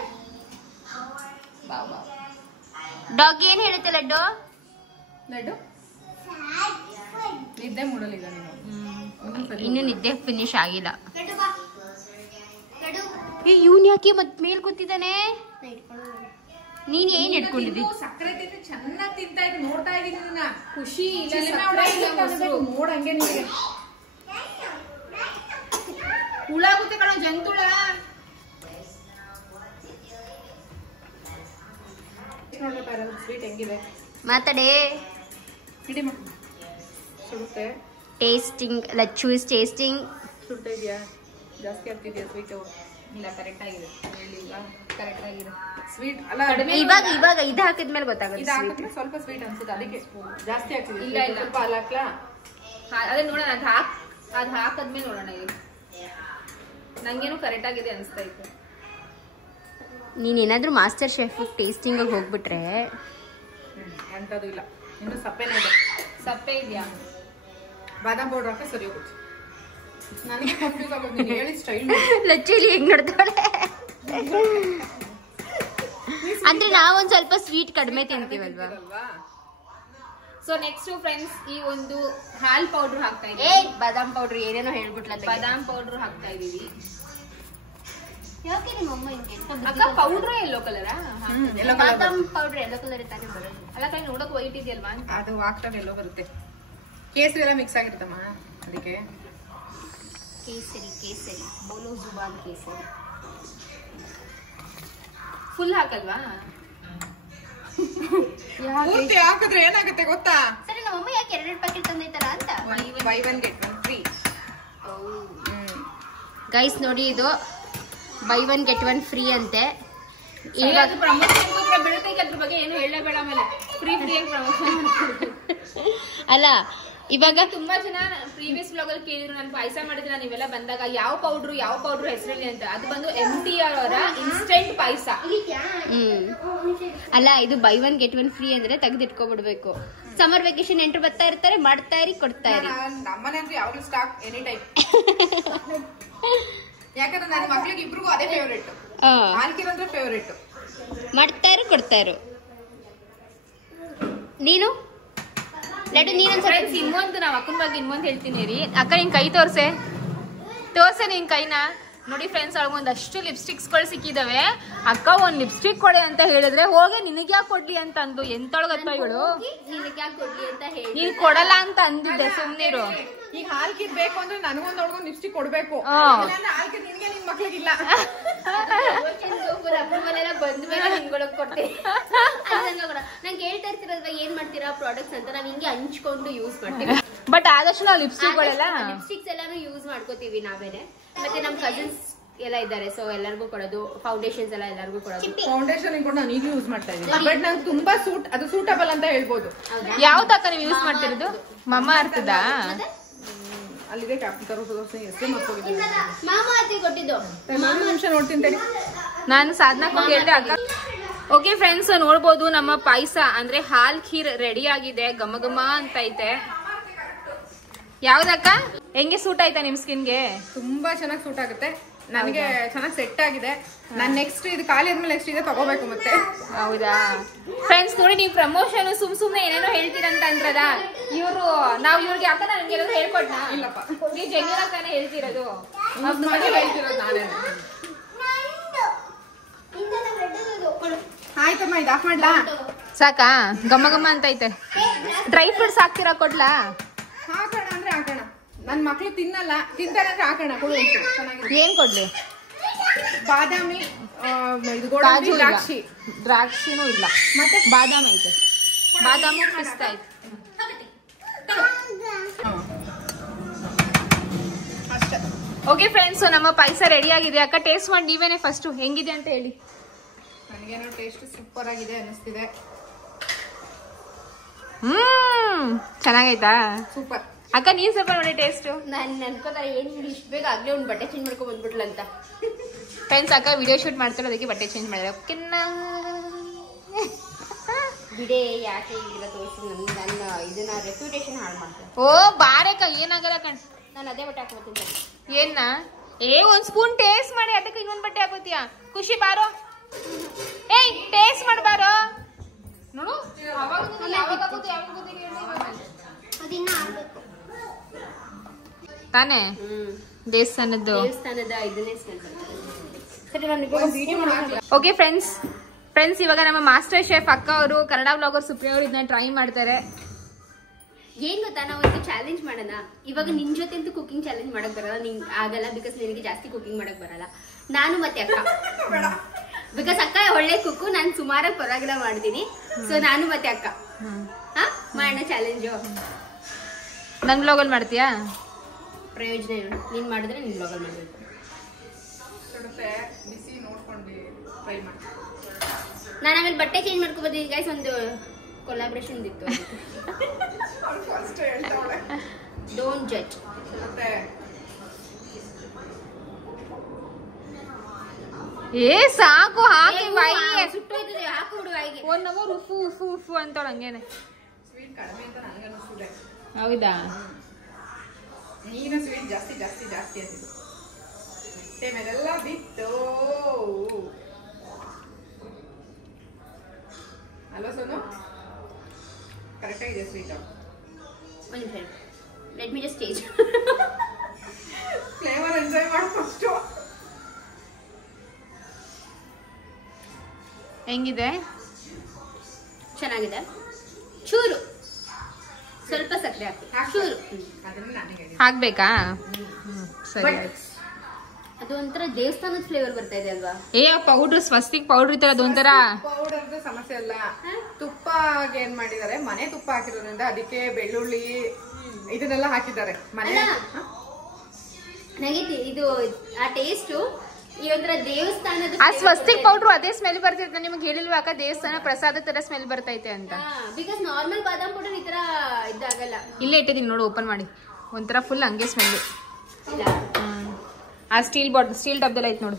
ಡಾಗ್ ಏನ್ ಹೇಳುತ್ತೆ ಲಡ್ಡು? ನಿದ್ದೆ ಮೂಡಲಿಲ್ಲ ನೀನು. ಇನ್ನು ನಿದ್ದೆ ಫಿನಿಶ್ ಆಗಿಲ್ಲ. ಇವ್ನ್ ಯಾಕೆ ಮತ್ ಮೇಲ್ ಕೂತಿದ್ದಾನೆ? ನೀನ್ ಏನ್ ಇಟ್ಕೊಂಡಿದ್ದಿ? ಸಕ್ಕರೆ ತಿಂದು ಚೆನ್ನಾಗಿ ತಿಂತಾ ಇದ್ ನೋಡ್ತಾ ಇದೀನಿ ನನ್ನ. ಖುಷಿ ನೋಡ್ ಹಂಗೆ ನಿಮಗೆ ಹುಳಾಗುತ್ತೆ ಕಣ, ಜಂತುಳ. ಸ್ವೀಟ್ ಹೆಂಗಿದೆ ಮಾತಾಡೇ. ಹಿಡಿಮ. ಸುಡುತ್ತೆ. Tasting ಲಚ್ಚೂಸ್ tasting. ಸುಡ್ತಾ ಇದೆಯಾ? ಜಾಸ್ತಿ ಆಗ್ತಿದ್ಯಾ ಸ್ವೀಟು? ಇಲ್ಲ, ಕರೆಕ್ಟ್ ಆಗಿದೆ. ಕರೆಕ್ಟ್ ಆಗಿದೆ ಸ್ವೀಟ್ ಅಲ್ಲ. ಇವಾಗ ಇದು ಹಾಕಿದ್ಮೇಲೆ ಗೊತ್ತಾಗುತ್ತೆ. ಇದು ಹಾಕಿದ್ರೆ ಸ್ವಲ್ಪ ಸ್ವೀಟ್ ಅನ್ಸುತ್ತೆ, ಅದಕ್ಕೆ ಜಾಸ್ತಿ ಆಗ್ತಿದೆ. ಇಲ್ಲ ಸ್ವಲ್ಪ ಹಾಲು ಹಾಕ್ಲಾ? ಅದೇ ನೋಡೋಣ, ಅದ್ ಹಾಕದ್ಮೇಲೆ ನೋಡೋಣ. ಈಗ ನಂಗೇನು ಕರೆಕ್ಟ್ ಆಗಿದೆ ಅನಿಸ್ತಾ ಇತ್ತು. ನೀನೇನಾದ್ರೂ ಮಾಸ್ಟರ್ ಶೆಫ್ ಟೇಸ್ಟಿಂಗ್ ಹೋಗ್ಬಿಟ್ರೆ ಅಂತದ್ದು ಇಲ್ಲ, ಇನ್ನು ಸಪ್ಪೆನೇ ಇದೆ. ಸಪ್ಪೆ ಇದೆಯಾ? ಬಾದಾಮ್ ಪೌಡರ್ ಹಾಕ ಸರಿ ಹೋಗುತ್ತೆ. ನನಗೆ ಕನ್ಫ್ಯೂಸ್ ಆಗೋದು ನೀನು ಹೇಳಿ ಸ್ಟೈಲ್. ಲಚ್ಚಿಲಿ ಹೆಂಗ್ ನೋಡ್ತಾಳೆ ಅಂದ್ರೆ ನಾವೊಂದ್ ಸ್ವಲ್ಪ ಸ್ವೀಟ್ ಕಡಿಮೆ ತಿಂತೀವಲ್ವಾ. ಸೊ ನೆಕ್ಸ್ಟ್ ಫ್ರೆಂಡ್ಸ್ ಈ ಒಂದು ಹಾಲ್ ಪೌಡರ್ ಹಾಕ್ತಾ ಏ ಇದೀವಿ. ಬಾದಾಮ್ ಪೌಡರ್ ಏನೇನೋ ಹೇಳ್ಬಿಟ್ಲ. ಬಾದಾಮ್ ಪೌಡರ್ ಹಾಕ್ತಾ ಇದೀವಿ. ಯಾಕೆ ನಿಮ್ಮ ಅಮ್ಮ ಹಿಂಗೆ ಅಕ್ಕ ಪೌಡರ್ ಯೆಲ್ಲೋ ಕಲರಾ? ಬಾದಾಮ್ ಪೌಡರ್ ಯೆಲ್ಲೋ ಕಲರ್ ತಾನೇ ಬರೋದು. ಅಲ್ಲ ಕೈ ನೋಡಕ್ ವೈಟ್ ಇದೆಯಲ್ವಾ? ಅದು ಹಾಕ್ದಾಗ ಎಲ್ಲೋ ಬರುತ್ತೆ. ಕೇಸರಿ ಎಲ್ಲ ಮಿಕ್ಸ್ ಆಗಿರುತ್ತಮ್ಮ ಅದಕ್ಕೆ. ಕೇಸರಿ ಕೇಸರಿ ಬೋಲೋ ಜುಬಾನ್ ಕೇಸರಿ. ಫುಲ್ ಹಾಕಲ್ವಾ? ಪೂರ್ತಿ ಹಾಕಿದ್ರೆ ಏನಾಗುತ್ತೆ ಗೊತ್ತಾ? ಸರಿ ನಮ್ಮಮ್ಮ ಯಾಕೆ 2 ಪ್ಯಾಕೆಟ್ ತಂದೈತಾರ ಅಂತ. buy one get one free. Guys ನೋಡಿ ಇದು ಬೈ 1 get 1 ಫ್ರೀ ಅಂತೆ. ಇವಾಗ ಪ್ರಮೋಷನ್ ಕೂತ್ರೆ ಬೀಳ್ತೈತೆ, ಅದ್ರ ಬಗ್ಗೆ ಏನು ಹೇಳಬೇಡ. ಆಮೇಲೆ ಫ್ರೀ ಆಗಿ ಪ್ರಮೋಷನ್ ಅಲ್ಲ ಇವಾಗ ತುಂಬಾ ಜನ ಪ್ರೀವಿಯಸ್ ವ್ಲಾಗ್ ಅಲ್ಲಿ ಕೇಳಿದ್ರು, ನಾನು ಪಾಯಸ ಮಾಡಿದ್ರೆ ನೀವೆಲ್ಲ ಬಂದಾಗ ಯಾವ ಪೌಡ್ರು ಹೆಸರಲ್ಲಿ ಅಂತ. ಅದು ಬಂದು MTR ಅವರ ಇನ್ಸ್ಟೆಂಟ್ ಪಾಯಸ. ಅಲ್ಲ ಇದು ಬೈ 1 get 1 ಫ್ರೀ ಅಂದ್ರೆ ತೆಗೆದಿಟ್ಕೊಬಿಡ್ಬೇಕು. ಸಮ್ಮರ್ ವೆಕೇಶನ್ ಎಂಟ್ರು ಬರ್ತಾ ಇರ್ತಾರೆ, ಮಾಡ್ತಾ ಇರಿ, ಕೊಡ್ತಾ ಇರಿ. ನಮ್ಮನೆ ಅಂದ್ರೆ ಯಾವಾಗಲೂ ಸ್ಟಾಕ್ ಎನಿ ಟೈಮ್. ಯಾಕಂದ್ರೆ ನನ್ನ ಮಕ್ಳಿಗೆ ಇಬ್ರಿಗೂ ಅದೇ ಫೇವರೇಟ್. ಆಲ್ಕಿರ್ ಅಂದ್ರೆ ಫೇವರೇಟ್. ಮಾಡ್ತಾ ಇರು, ಕೊಡ್ತಾ ಇರು. ನೀನು ಲಡ್ಡು ಫ್ರೆಂಡ್ಸ್ ಇನ್ನೊಂದು ನಾವ್ ಅಕ್ಕನ ಬಗ್ಗೆ ಇನ್ನೊಂದು ಹೇಳ್ತೀನಿ ರೀ. ಅಕ್ಕ ನಿನ್ ಕೈ ತೋರ್ಸೆ ನಿನ್ ಕೈನ ನೋಡಿ ಫ್ರೆಂಡ್ಸ್. ಒಂದಷ್ಟು ಲಿಪ್ಸ್ಟಿಕ್ಸ್ ಗಳು ಸಿಕ್ಕಿದಾವೆ. ಅಕ್ಕ ಒಂದ್ ಲಿಪ್ಸ್ಟಿಕ್ ಕೊಡೆ ಅಂತ ಹೇಳಿದ್ರೆ ಹೋಗಿ ನಿನಗ್ ಯಾಕೆ ಕೊಡ್ಲಿ ಅಂತ ಅಂದು. ಎಂತೊಳಗತ್ತ ಇವಳು, ನಿನಗೆ ಯಾಕೆ ಕೊಡ್ಲಿ ಅಂತ ಹೇಳಿ ನೀನ್ ಕೊಡಲ್ಲ ಅಂತ ಅಂದಿದ್ದೆ. ಸುಮ್ನಿರು. ಈಗ ಹಾಲ್ಕಿರ್ ಬೇಕು ಅಂದ್ರೆ ನನಗೊಂದ್ ನೋಡ್ಕೊಂಡು ಲಿಪ್ಸ್ಟಿಕ್ ಕೊಡ್ಬೇಕು. ಹಾಲ್ಕಿರ್ ನಿನ್ಗೆ ನಿನ್ ಮಕ್ಳಿಗಿಲ್ಲ. ಮನೆಲ್ಲ ಬಂದ ಮೇಲೆ ನಿನ್ಗೊಳಗ್ ಕೊಡ್ತೀನಿ. ನಂಗೆ ಹೇಳ್ತಾ ಇರ್ತೀರಲ್ವಾ ಏನ್ ಮಾಡ್ತೀರಾ ಪ್ರಾಡಕ್ಟ್ಸ್ ಅಂತ. ನಾವ್ ಹಿಂಗೆ ಹಂಚ್ಕೊಂಡು ಯೂಸ್ ಮಾಡ್ತೀವಿ. ಬಟ್ ಆದಷ್ಟು ನಾವು ಲಿಪ್ಸ್ಟಿಕ್ಗಳೆಲ್ಲ ಲಿಪ್ಸ್ಟಿಕ್ಸ್ ಎಲ್ಲಾನು ಯೂಸ್ ಮಾಡ್ಕೋತೀವಿ ನಾವೇನೆ. ಮತ್ತೆ ನಮ್ ಕಸಿನ್ಸ್ ಎಲ್ಲ ಇದ್ದಾರೆ, ಸೊ ಎಲ್ಲರಿಗೂ ಕೊಡೋದು. ಫೌಂಡೇಶನ್ಸ್ ಎಲ್ಲ ಎಲ್ಲರಿಗೂ ಕೊಡೋದು. ಫೌಂಡೇಶನ್ ಕೂಡ ನಾನು ಈಗ ಯೂಸ್ ಮಾಡ್ತಾ ಇದ್ದೀನಿ. ಬಟ್ ನಂಗೆ ತುಂಬಾ ಸೂಟಬಲ್ ಅಂತ ಹೇಳ್ಬೋದು. ಯಾವ್ದಕ್ಕ ನೀವು ಯೂಸ್ ಮಾಡ್ತಿರೋದು? ಮಮ್ಮ ಅರ್ಥದ ಅಲ್ಲಿದೆ ಕ್ಯಾಪಿಟಲ್ ಎಷ್ಟೇ ಮಕ್ಕಳಿಗೆ ಮಾಮ ಅತ್ತಿ ಕೊಟ್ಟಿದ್ದು. ನಿಮಿಷ ನೋಡ್ತೀನಿ. ನಾನು ಸಾಧನಕ್ಕೆ ಹೋಗಿ ಹೇಳಿದೆ ಅಕ್ಕ. ಓಕೆ ಫ್ರೆಂಡ್ಸ್ ನೋಡ್ಬೋದು ನಮ್ಮ ಪಾಯಸ ಅಂದ್ರೆ ಹಾಲ್ ಖೀರ್ ರೆಡಿ ಆಗಿದೆ. ಘಮ ಘಮ ಅಂತ ಐತೆ. ಯಾವ್ದಕ್ಕ ಹೆಂಗೆ ಸೂಟ್ ಆಯ್ತಾ ನಿಮ್ ಸ್ಕಿನ್ಗೆ? ತುಂಬಾ ಚೆನ್ನಾಗಿ ಸೂಟ್ ಆಗುತ್ತೆ. ನನಗೆ ಚೆನ್ನಾಗಿ ಸೆಟ್ ಆಗಿದೆ. ನಾನು ನೆಕ್ಸ್ಟ್ ಇದು ಖಾಲಿ ಆದ್ಮೇಲೆ ನೆಕ್ಸ್ಟ್ ಇದೆ ತಗೋಬೇಕು ಮತ್ತೆ. ಹೌದಾ ಫ್ರೆಂಡ್ಸ್ ನೋಡಿ, ನೀವು ಪ್ರಮೋಷನ್ ಸುಮ್ನೆ ಏನೇನೋ ಹೇಳ್ತೀರಂತ ಅಂದ್ರದ ಇವ್ರು. ನಾವ್ ಇವ್ರಿಗೆ ಅಕ್ಕ ನಂಗೆ ಏನಾದ್ರು ಹೇಳ್ಕೊಟ್ನಾ? ಇಲ್ಲಪ್ಪ, ನೀವು ಜಂಗಿನ ತಾನೇ ಹೇಳ್ತಿರೋದು. ಹೇಳ್ತಿರೋದು ನಾನೇ. ಆಯ್ತಮ್ಮ, ಇದು ಆಫ್ ಮಾಡ್ಲಾ? ಸಾಕಾ? ಘಮ ಘಮ ಅಂತ ಐತೆ. ಡ್ರೈ ಫ್ರೂಟ್ಸ್ ಹಾಕ್ತೀರಾ? ಕೊಡ್ಲಾ? ಹಾಕೋಣ ಅಂದ್ರೆ ಹಾಕೋಣ. ನನ್ ಮಕ್ಳು ತಿನ್ನಲ್ಲ, ತಿಂತಾರೆ ಅಂದ್ರೆ ಹಾಕೋಣ. ಕೊಡು. ಚೆನ್ನಾಗಿದೆ. ಏನ್ ಕೊಡ್ಲಿ? ಬಾದಾಮಿ, ಇದು ಗೋಡಂಬಿ, ಕಾಜು ಇಲ್ಲ. ದ್ರಾಕ್ಷಿನೂ ಇಲ್ಲ. ಮತ್ತೆ ಬಾದಾಮ್ ಐತೆ. ಬಾದಾಮು ಪಿಸ್ತಾ ಐತೆ ಅಷ್ಟೇ. ಓಕೆ ಫ್ರೆಂಡ್ಸ್, ನಮ್ಮ ಪಾಯಸ ರೆಡಿ ಆಗಿದೆ. ಅಕ್ಕ ಟೇಸ್ಟ್ ಮಾಡಿ ನೀವೇನೆ ಫಸ್ಟ್ ಹೆಂಗಿದೆ ಅಂತ ಹೇಳಿ. ನನಗೇನೋ ಟೇಸ್ಟ್ ಸೂಪರ್ ಆಗಿದೆ ಅನಿಸ್ತಿದೆ. ಚೆನ್ನಾಗೈತಾ? ಸೂಪರ್. ಅಕ್ಕ ನೀನ್ ಸ್ವಲ್ಪ ನೋಡಿ ಟೇಸ್ಟ್. ನಾನು ಅನ್ಕೋತಾರೆ ಏನ್ ಇಷ್ಟು ಬೇಗ ಆಗ್ಲೇ ಒಂದು ಬಟ್ಟೆ ಚೇಂಜ್ ಮಾಡ್ಕೊಂಡ್ ಬಂದ್ಬಿಟ್ಲಂತ. ಫ್ರೆಂಡ್ಸ್ ಅಕ್ಕ ವಿಡಿಯೋ ಶೂಟ್ ಮಾಡ್ತಾರೋ ಅದಕ್ಕೆ ಬಟ್ಟೆ ಚೇಂಜ್ ಮಾಡಿದ್ರೆ ಬಿಡೆ ಯಾಕೆ ಈಗ ತೋರಿಸಿ ನನ್ನ ಇದನ್ನ ರೆಪ್ಯುಟೇಷನ್ ಹಾಳು ಮಾಡ್ತಾರೆ. ಓ ಬಾರಕ್ಕ, ಏನಾಗಲ್ಲ ಕಣ್. ನಾನು ಅದೇ ಬಟ್ಟೆ ಹಾಕೋತೀನಿ. ಏನ್ನ ಒಂದ್ ಸ್ಪೂನ್ ಟೇಸ್ಟ್ ಮಾಡಿ ಅದಕ್ಕೆ ಇನ್ನೊಂದ್ ಬಟ್ಟೆ ಹಾಕೋತೀಯ? ಖುಷಿ ಬಾರೋ, ಏಯ್ ಟೇಸ್ಟ್ ಮಾಡ್ಬಾರೋ ನೋಡು. ಅದಿನ್ನ ಆಗ್ಬೇಕು ತಾನೇ ದೇವಸ್ಥಾನದ್ದು. ದೇವಸ್ಥಾನದ ಇದನ್ನೇ ಸ್ಮೆಲ್ ಬರ್ತದೆ. ಸರಿ ನಾನು ವಿಡಿಯೋ ಮಾಡ್ತೀನಿ. ಓಕೆ ಫ್ರೆಂಡ್ಸ್ ಇವಾಗ ನಮ್ಮ ಮಾಸ್ಟರ್ ಶೆಫ್ ಅಕ್ಕ ಅವರು, ಕನ್ನಡ ಬ್ಲಾಗರ್ ಸುಪ್ರಿಯಾ ಅವರು ಇದನ್ನ ಟ್ರೈ ಮಾಡ್ತಾರೆ. ಏನ್ ಗೊತ್ತಾ, ನಾವೊಂದು ಚಾಲೆಂಜ್ ಮಾಡೋಣ. ಇವಾಗ ನಿನ್ ಜೊತೆ ಅಂತೂ ಕುಕಿಂಗ್ ಚಾಲೆಂಜ್ ಮಾಡಕ್ ಬರಲ್ಲ, ನಿಂಗ್ ಆಗಲ್ಲ. ಬಿಕಾಸ್ ನಿನಗೆ ಜಾಸ್ತಿ ಕುಕಿಂಗ್ ಮಾಡಕ್ ಬರಲ್ಲ. ನಾನು ಮತ್ತೆ ಅಕ್ಕ, ಬಿಕಾಸ್ ಅಕ್ಕ ಒಳ್ಳೆ ಕುಕ್ಕು, ನಾನು ಸುಮಾರಾಗಿ ಪರವಾಗಿಲ್ಲ ಮಾಡ್ತೀನಿ. ಸೊ ನಾನು ಮತ್ತೆ ಅಕ್ಕ ಮಾಡೋಣ ಚಾಲೆಂಜು. ನನ್ ಬ್ಲಾಗಲ್ಲಿ ಮಾಡ್ತೀಯಾ? ಪ್ರಯೋಜನ ಏನು? ನೀನ್ ಮಾಡಿದ್ರೆ ನಿನ್ ಬ್ಲಾಗಲ್ಲಿ ಮಾಡ್ಬೇಕು. ಬಿಸಿ ನೋಡ್ಕೊಂಡು ಟ್ರೈ ಮಾಡಿ. ನಾನು ಆಮೇಲೆ ಬಟ್ಟೆ ಚೇಂಜ್ ಮಾಡ್ಕೊಬೋದಿದ್ದೀನಿ ಗೈಸ್. ಒಂದು ಕೊಲಾಬ್ರೇಷನ್ ಇತ್ತು. Don't judge. ಏ ಸಾಕು, ಹಾಕಿ ಬಾಯಿ ಸುಟ್ಟೋಯ್ತದೆ, ಹಾಕ್ಬಿಡು ಬಾಯಿಗೆ. 1 hour ಉಫು ಉಫು ಉಫು ಅಂತೋಳ ಹಂಗೇನೆ. ಸ್ವೀಟ್ ಕಡಿಮೆ ಅಂತ ನನಗೆ ಅನಿಸ್ತಿದೆ. ಹೌದಾ? ನೀನು ಸ್ವೀಟ್ ಜಾಸ್ತಿ ಜಾಸ್ತಿ ಜಾಸ್ತಿ ಅಂತಿದ್ದು ಹೊಟ್ಟೆ ಮೇಲೆಲ್ಲ ಬಿತ್ತು. ಅಲ್ವಾ ಸೋನು? ಕರೆಕ್ಟಾಗಿದೆ ಸ್ವೀಟ್. ಒಂದು ನಿಮಿಷ, let me just taste. Flavour enjoy ಮಾಡು ಫಸ್ಟು. ಹೆಂಗಿದೆ? ಚೆನ್ನಾಗಿದೆ. ಚೂರು ಸ್ವಲ್ಪ ಸಕ್ಕರೆ ಹಾಕಿ ಚೂರು. ಅದನ್ನ ನನಗೆ ಹಾಕ್ಬೇಕಾ? ಸರಿ. ಅದು ಒಂಥರ ದೇವಸ್ಥಾನದ ಫ್ಲೇವರ್ ಬರ್ತಾ ಇದೆ ಅಲ್ವಾ? ಪೌಡ್ರ್, ಸ್ವಸ್ತಿಕ್ ಪೌಡ್ರ್ ಇತರ ಅದೊಂಥರ. ಪೌಡರ್ದು ಸಮಸ್ಯೆ ಅಲ್ಲ, ತುಪ್ಪ ಏನ್ ಮಾಡಿದ್ದಾರೆ, ಮನೆ ತುಪ್ಪ ಹಾಕಿರೋದ್ರಿಂದ ಅದಕ್ಕೆ ಬೆಳ್ಳುಳ್ಳಿ ಇದನ್ನೆಲ್ಲ ಹಾಕಿದ್ದಾರೆ. ಮನೆ ನನಗೆ ಇದು ಆ ಟೇಸ್ಟು ಈ ಒಂಥರ ದೇವಸ್ಥಾನದ ಆ ಸ್ವಸ್ತಿಕ್ ಪೌಡ್ರು ಅದೇ ಸ್ಮೆಲ್ ಬರ್ತೈತೆ. ನಿಮ್ಗೆ ಹೇಳಿಲ್ವಾ ಅಕ್ಕ, ದೇವಸ್ಥಾನ ಪ್ರಸಾದ ತರ ಸ್ಮೆಲ್ ಬರ್ತೈತೆ ಅಂತ? ಬಿಕಾಸ್ ನಾರ್ಮಲ್ ಬಾದಾಮ್ ಪೌಡರ್ ಈ ತರ ಇದಾಗಲ್ಲ. ಇಲ್ಲೇ ಇಟ್ಟಿದ್ದೀನಿ ನೋಡು, ಓಪನ್ ಮಾಡಿ. ಒಂಥರ ಫುಲ್ ಹಂಗೆ ಸ್ಮೆಲ್. ಇಲ್ಲ ಆ ಸ್ಟೀಲ್ ಡಬ್ದೆಲ್ಲ ಐತೆ ನೋಡು.